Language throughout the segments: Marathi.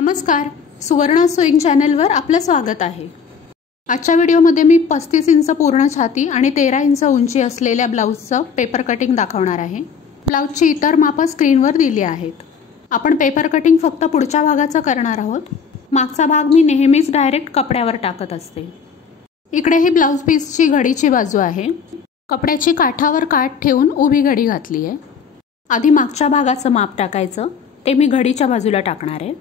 नमस्कार, सुवर्ण सोईंग चॅनलवर आपलं स्वागत आहे। आजच्या व्हिडिओमध्ये मी 35 इंच पूर्ण छाती आणि 13 इंच उंची असलेल्या ब्लाउजचं पेपर कटिंग दाखवणार आहे। ब्लाउजची इतर मापं स्क्रीनवर दिली आहेत। आपण पेपर कटिंग फक्त पुढच्या भागाचं करणार आहोत। मागचा भाग मी नेहमीच डायरेक्ट कपड्यावर टाकत असते। इकडे ही ब्लाउज पीसची घडीची बाजू आहे। कपड्याची काठावर काठ ठेवून उभी घडी घातली आहे। आधी मागच्या भागाचं माप टाकायचं, ते मी घडीच्या बाजूला टाकणार आहे।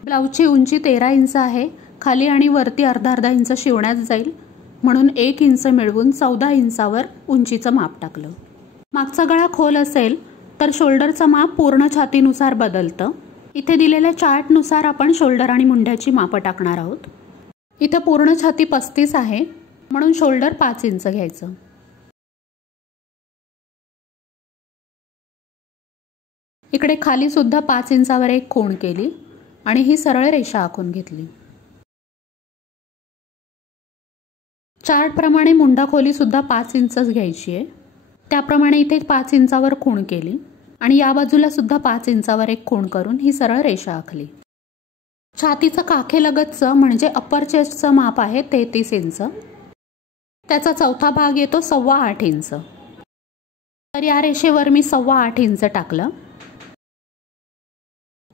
ब्लाउजची उंची 13 इंच आहे। खाली आणि वरती अर्धा इंच शिवण्यात जाईल, म्हणून 1 इंच मिळवून 14 इंचावर उंचीचं माप टाकलं। मागचा गळा खोल असेल तर शोल्डरचं माप पूर्ण छातीनुसार बदलतं। इथे दिलेल्या चार्टनुसार आपण शोल्डर आणि मुंड्याची मापं टाकणार आहोत। इथे पूर्ण छाती 35 आहे, म्हणून शोल्डर 5 इंच घ्यायचं। इकडे खाली सुद्धा 5 इंचावर एक खूण केली आणि ही सरळ रेषा आखून घेतली। चार्ट प्रमाणे मुंडा खोली सुद्धा 5 इंचच घ्यायची आहे। त्याप्रमाणे इथे 5 इंचावर खूण केली आणि या बाजूला सुद्धा 5 इंचावर एक खूण करून ही सरळ रेषा आखली। छातीचं काखेलगतचं म्हणजे अप्पर चेस्टचं माप आहे 33 इंच। त्याचा चौथा भाग येतो 8.25 इंच। तर या रेषेवर मी 8.25 इंच टाकलं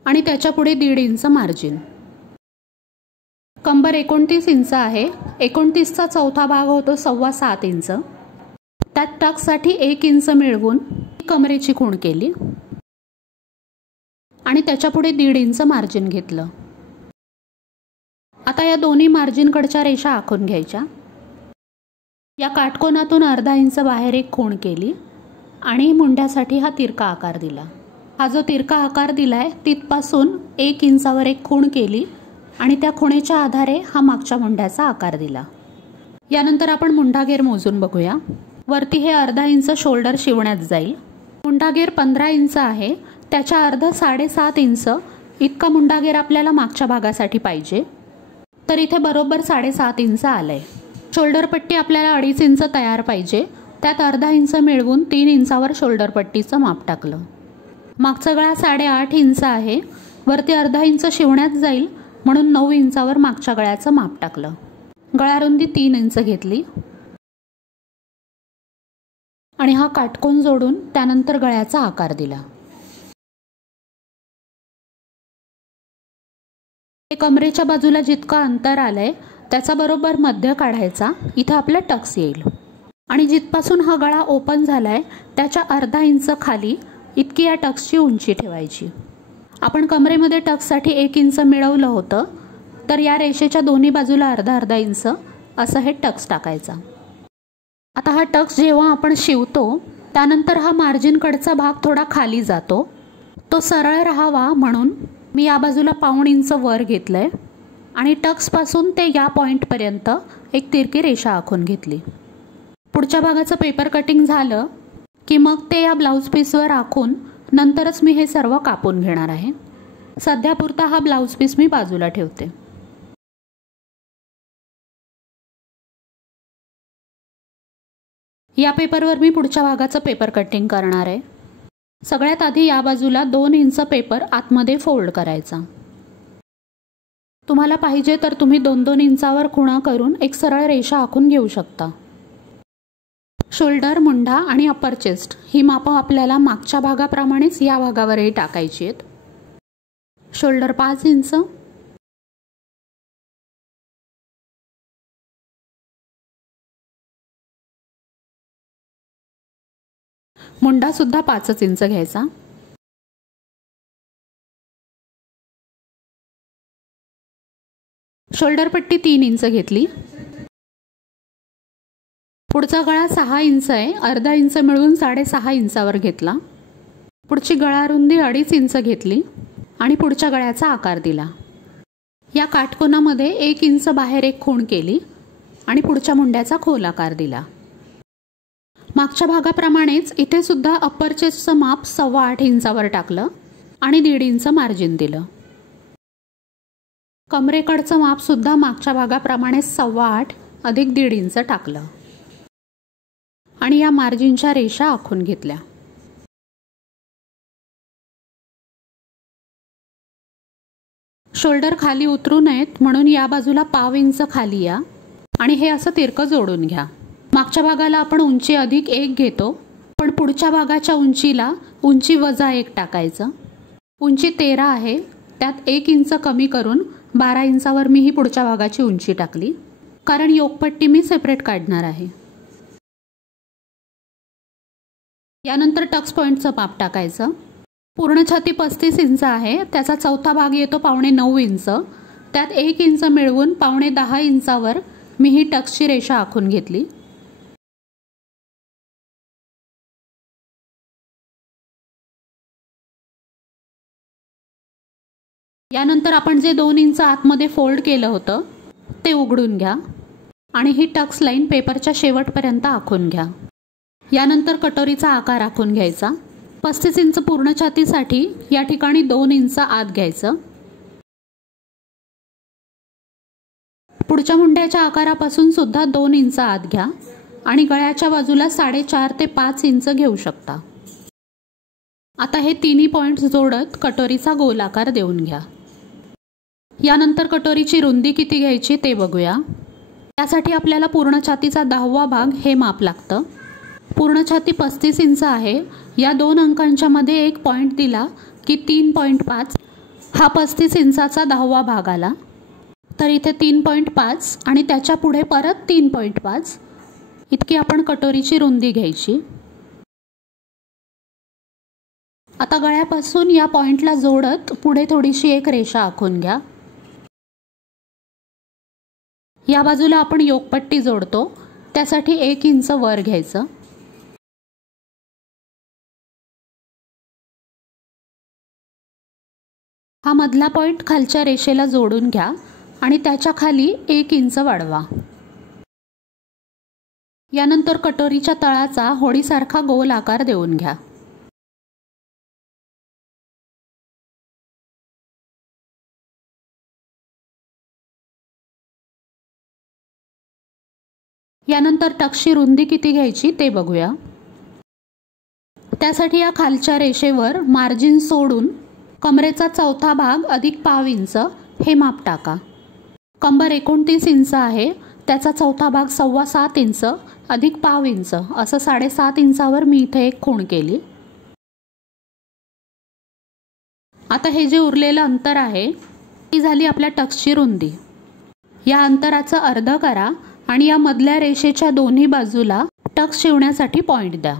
आणि त्याच्या पुढे 1.5 इंच मार्जिन। कंबर 29 इंच आहे। 29चा चौथा भाग होतो 7.25 इंच। त्यात टक्ससाठी 1 इंच मिळवून कमरेची खूण केली आणि त्याच्या पुढे 1.5 इंच मार्जिन घेतलं। आता या दोन्ही मार्जिनकडच्या रेषा आखून घ्यायच्या। या काटकोनातून अर्धा इंच बाहेर एक खूण केली आणि मुंड्यासाठी हा तिरका आकार दिला। हा जो तिरका आकार दिलाय तिथपासून 1 इंचावर एक खूण केली आणि त्या खुणेच्या आधारे हा मागच्या मुंड्याचा आकार दिला। यानंतर आपण मुंडाघेर मोजून बघूया। वरती हे अर्धा इंच शोल्डर शिवण्यात जाईल। मुंडाघेर 15 इंच आहे, त्याच्या अर्ध 7.5 इंच इतका मुंडाघेर आपल्याला मागच्या भागासाठी पाहिजे। तर इथे बरोबर 7.5 इंच आलंय। शोल्डर पट्टी आपल्याला 2.5 इंच तयार पाहिजे, त्यात अर्धा इंच मिळवून 3 इंचावर शोल्डर पट्टीचं माप टाकलं। मागचा गळा 8.5 इंच आहे, वरती अर्धा इंच शिवण्यात जाईल, म्हणून 9 इंचावर मागच्या गळ्याचं माप टाकलं। गळारुंदी 3 इंच घेतली आणि हा काटकोन जोडून त्यानंतर गळ्याचा आकार दिला। कमरेच्या बाजूला जितका अंतर आलंय त्याचा बरोबर मध्य काढायचा। इथं आपला टक्स येईल आणि जिथपासून हा गळा ओपन झालाय त्याच्या अर्धा इंच खाली इतकी या टक्सची उंची ठेवायची। आपण कमरेमध्ये टक्ससाठी 1 इंच मिळवलं होतं, तर या रेषेच्या दोन्ही बाजूला अर्धा इंच असं हे टक्स टाकायचा। आता हा टक्स जेव्हा आपण शिवतो त्यानंतर हा मार्जिनकडचा भाग थोडा खाली जातो, तो सरळ राहावा म्हणून मी या बाजूला 1.25 इंच वर घेतलंय आणि टक्सपासून ते या पॉईंटपर्यंत एक तिरकी रेषा आखून घेतली। पुढच्या भागाचं पेपर कटिंग झालं की मग ते या ब्लाउज पीसवर आखून नंतरच मी हे सर्व कापून घेणार आहे। सध्यापुरता हा ब्लाउज पीस मी बाजूला ठेवते। या पेपरवर मी पुढच्या भागाचं पेपर कटिंग करणार आहे। सगळ्यात आधी या बाजूला 2 इंच पेपर आतमध्ये फोल्ड करायचा। तुम्हाला पाहिजे तर तुम्ही 2-2 इंचावर खुणा करून एक सरळ रेषा आखून घेऊ शकता। शोल्डर, मुंडा आणि अप्पर चेस्ट ही मापं आपल्याला मागच्या भागाप्रमाणेच या भागावरही टाकायची आहेत। शोल्डर 5 इंच, मुंडा सुद्धा 5 इंच घ्यायचा। शोल्डर पट्टी 3 इंच घेतली। पुढचा गळा 6 इंच आहे, अर्धा इंच मिळवून 6.5 इंचावर घेतला। पुढची गळारुंदी 2.5 इंच घेतली आणि पुढच्या गळ्याचा आकार दिला। या काटकोनामध्ये 1 इंच बाहेर एक खूण केली आणि पुढच्या मुंड्याचा खोल आकार दिला। मागच्या भागाप्रमाणेच इथे सुद्धा अप्पर चेस्टचं माप 8.25 इंचावर टाकलं आणि 1.5 इंच मार्जिन दिलं। कमरेकडचं माप सुद्धा मागच्या भागाप्रमाणे 8.25 अधिक 1.5 इंच टाकलं आणि या मार्जिनच्या रेषा आखून घेतल्या। शोल्डर खाली उतरू नयेत म्हणून या बाजूला पाव इंच खाली या आणि हे असं तिरकं जोडून घ्या। मागच्या भागाला आपण उंची अधिक 1 घेतो, पण पुढच्या भागाच्या उंचीला उंची वजा 1 टाकायचं। उंची 13 आहे, त्यात 1 इंच कमी करून 12 इंचावर मी ही पुढच्या भागाची उंची टाकली, कारण योकपट्टी मी सेपरेट काढणार आहे। यानंतर टक्स पॉइंटचं माप टाकायचं। पूर्ण छाती 35 इंच आहे, त्याचा चौथा भाग येतो 9.25 इंच, त्यात 1 इंच मिळवून 9.10 इंचावर मी ही टक्सची रेषा आखून घेतली। यानंतर आपण जे 2 इंच आतमध्ये फोल्ड केलं होतं ते उघडून घ्या आणि ही टक्स लाईन पेपरच्या शेवटपर्यंत आखून घ्या। यानंतर कटोरीचा आकार आखून घ्यायचा। 35 इंच पूर्ण छातीसाठी या ठिकाणी 2 इंच आत घ्यायचं। पुढच्या मुंड्याच्या आकारापासून सुद्धा 2 इंच आत घ्या आणि गळ्याच्या बाजूला 4.5 ते 5 इंच घेऊ शकता। आता हे तिन्ही पॉइंट्स जोडत कटोरीचा गोल आकार देऊन घ्या। यानंतर कटोरीची रुंदी किती घ्यायची ते बघूया। त्यासाठी आपल्याला पूर्ण छातीचा 10वा भाग हे माप लागतं। पूर्ण छाती 35 इंच आहे, या 2 अंकांच्या मध्ये एक पॉइंट दिला की 3.5 हा 35 इंचाचा 10वा भाग आला। तर इथे 3.5 आणि त्याच्या पुढे परत 3.5 इतकी आपण कटोरीची रुंदी घ्यायची। आता गळ्यापासून या पॉइंटला जोडत पुढे थोडीशी एक रेषा आखून घ्या। या बाजूला आपण योकपट्टी जोडतो, त्यासाठी 1 इंच वर घ्यायचं। हा मधला पॉइंट खालच्या रेषेला जोडून घ्या आणि त्याच्या खाली 1 इंच वाढवा। यानंतर कटोरीच्या तळाचा होडीसारखा गोल आकार देऊन घ्या। यानंतर टक्सची रुंदी किती घ्यायची ते बघूया। त्यासाठी या खालच्या रेषेवर मार्जिन सोडून कमरेचा चौथा भाग अधिक पाव इंच हे माप टाका। कंबर 29 इंच आहे, त्याचा चौथा भाग 7.25 इंच अधिक पाव इंच असं 7.5 इंचावर मी इथे एक खूण केली। आता हे जे उरलेलं अंतर आहे ती झाली आपल्या टक्सची रुंदी। या अंतराचं अर्ध करा आणि या मधल्या रेषेच्या दोन्ही बाजूला टक्स शिवण्यासाठी पॉइंट द्या।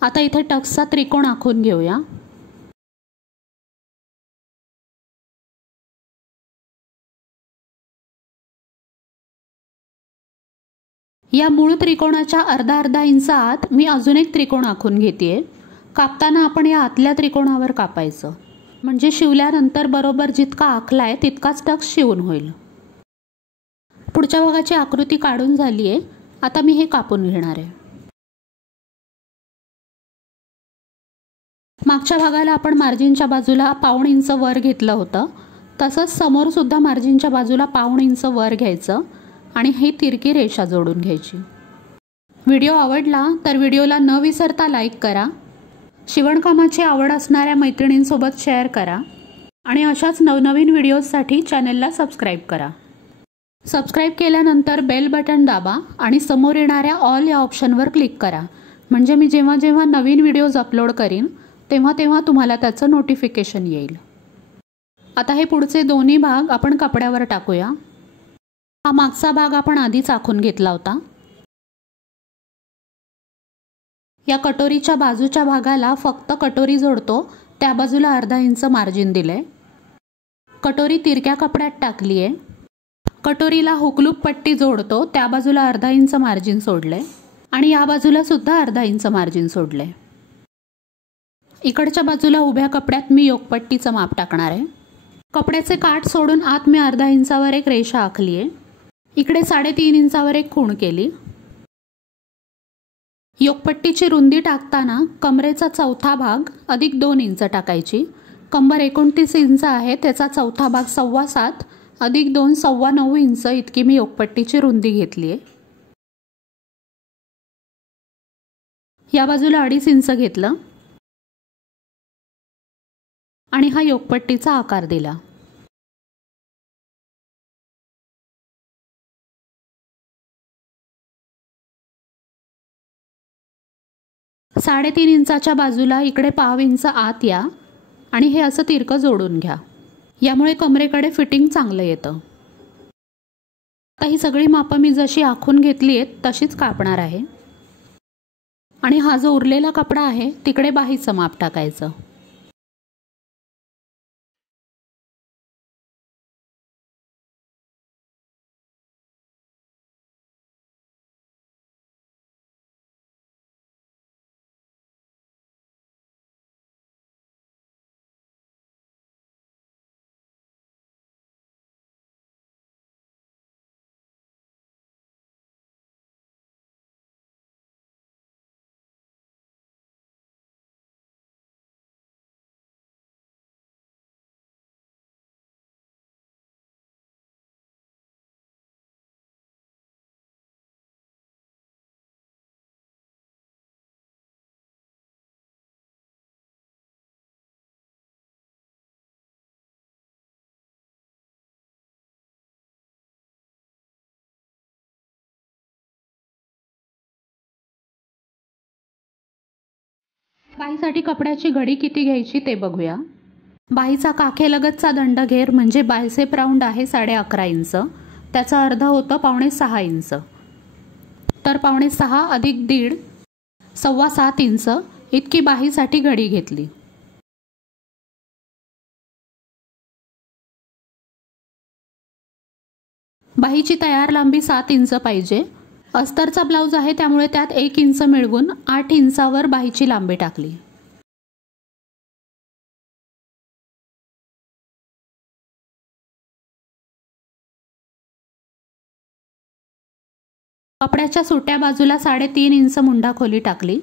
आता इथे टक्सचा त्रिकोण आखून घेऊया। या मूळ त्रिकोणाच्या अर्धा इंच आत मी अजून एक त्रिकोण आखून घेतेय। कापताना आपण या आतल्या त्रिकोणावर कापायचं, म्हणजे शिवल्यानंतर बरोबर जितका आखलाय तितकाच टक्स शिवून होईल। पुढच्या भागाची आकृती काढून झाली आहे, आता मी हे कापून घेणार आहे। मागच्या भागाला आपण मार्जिनच्या बाजूला 1/2 इंच वर घेतलं होतं, तसंच समोर सुद्धा मार्जिनच्या बाजूला 1/2 इंच वर घ्यायचं आणि ही तिरकी रेषा जोडून घ्यायची। व्हिडिओ आवडला तर व्हिडिओला न विसरता लाईक करा, शिवणकामाची आवड असणाऱ्या मैत्रिणींसोबत शेअर करा आणि अशाच नवनवीन व्हिडिओजसाठी चॅनलला सबस्क्राईब करा। सबस्क्राईब केल्यानंतर बेल बटन दाबा आणि समोर येणाऱ्या ऑल या ऑप्शनवर क्लिक करा, म्हणजे मी जेव्हा जेव्हा नवीन व्हिडिओज अपलोड करीन तेव्हा तेव्हा तुम्हाला त्याचं नोटिफिकेशन येईल। आता हे पुढचे दोन्ही भाग आपण कपड्यावर टाकूया। हा मागचा भाग आपण आधीच आखून घेतला होता। या कटोरीच्या बाजूच्या भागाला फक्त कटोरी जोडतो त्या बाजूला अर्धा इंच मार्जिन दिले। कटोरी तिरक्या कपड्यात टाकली आहे। कटोरीला हुकलूप पट्टी जोडतो त्या बाजूला अर्धा इंच मार्जिन सोडले आणि या बाजूला सुद्धा अर्धा इंच मार्जिन सोडले। इकडच्या बाजूला उभ्या कपड्यात मी योकपट्टीचं माप टाकणार आहे। कपड्याचे काठ सोडून आत मी अर्धा इंचावर एक रेषा आखली आहे। इकडे 3.5 इंचावर एक खूण केली। योकपट्टीची रुंदी टाकताना कमरेचा चौथा भाग अधिक 2 इंच टाकायची। कंबर 29 इंच आहे, त्याचा चौथा भाग 7.25 अधिक 2 9.25 इंच इतकी मी योकपट्टीची रुंदी घेतली आहे। या बाजूला 2.5 इंच घेतलं आणि हा योकपट्टीचा आकार दिला। साडेतीन इंचाच्या बाजूला इकडे पाव इंच आत या आणि हे असं तिरकं जोडून घ्या, यामुळे कमरेकडे फिटिंग चांगलं येतं। आता ही सगळी मापं मी जशी आखून घेतली आहेत तशीच कापणार आहे आणि हा जो उरलेला कपडा आहे तिकडे बाहीचं माप टाकायचं। बाहीसाठी कपड्याची घडी किती घ्यायची ते बघूया। बाहीचा काखेलगतचा दंडघेर म्हणजे बायसेप राऊंड आहे 11.5 इंच, त्याचा अर्ध होतं 5.25 इंच, तर 5.25 अधिक 1.5 7.25 इंच इतकी बाहीसाठी घडी घेतली। बाहीची तयार लांबी 7 इंच पाहिजे। अस्तरचा ब्लाउज आहे त्यामुळे त्यात 1 इंच मिळवून 8 इंचावर बाहीची लांबी टाकली। कपड्याच्या सुट्या बाजूला 3.5 इंच मुंडा खोली टाकली।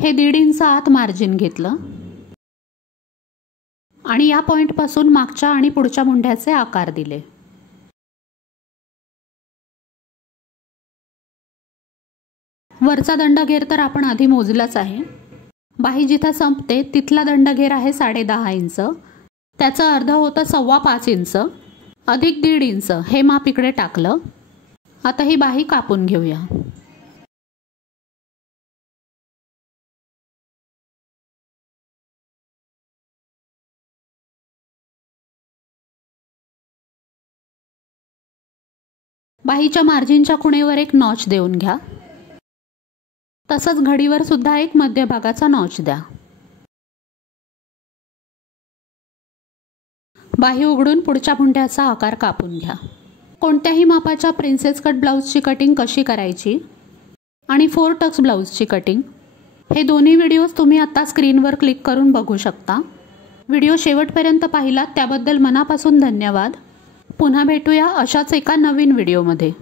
हे 1.5 इंच आत मार्जिन घेतलं आणि या पॉइंट पासून मागच्या आणि पुढच्या मुंड्याचे आकार दिले। वरचा दंडघेर तर आपण आधी मोजलाच आहे। बाही जिथे संपते तिथला दंडघेर आहे 10.5 इंच, त्याचा अर्ध होतं 5.25 इंच अधिक 1.5 इंच हे माप इकडे टाकलं। आता ही बाही कापून घेऊया। बाहीच्या मार्जिनच्या खुणेवर एक नॉच देऊन घ्या, तसंच घडीवर सुद्धा एक मध्यभागाचा नॉच द्या। बाही उघडून पुढच्या मुंड्याचा आकार कापून घ्या। कोणत्याही मापाच्या प्रिन्सेस कट ब्लाउजची कटिंग कशी करायची आणि 4 टक्स ब्लाउजची कटिंग हे दोन्ही व्हिडिओज तुम्ही आता स्क्रीनवर क्लिक करून बघू शकता। व्हिडिओ शेवटपर्यंत पाहिलात त्याबद्दल मनापासून धन्यवाद। पुन्हा भेटूया अशाच एका नवीन व्हिडिओमध्ये।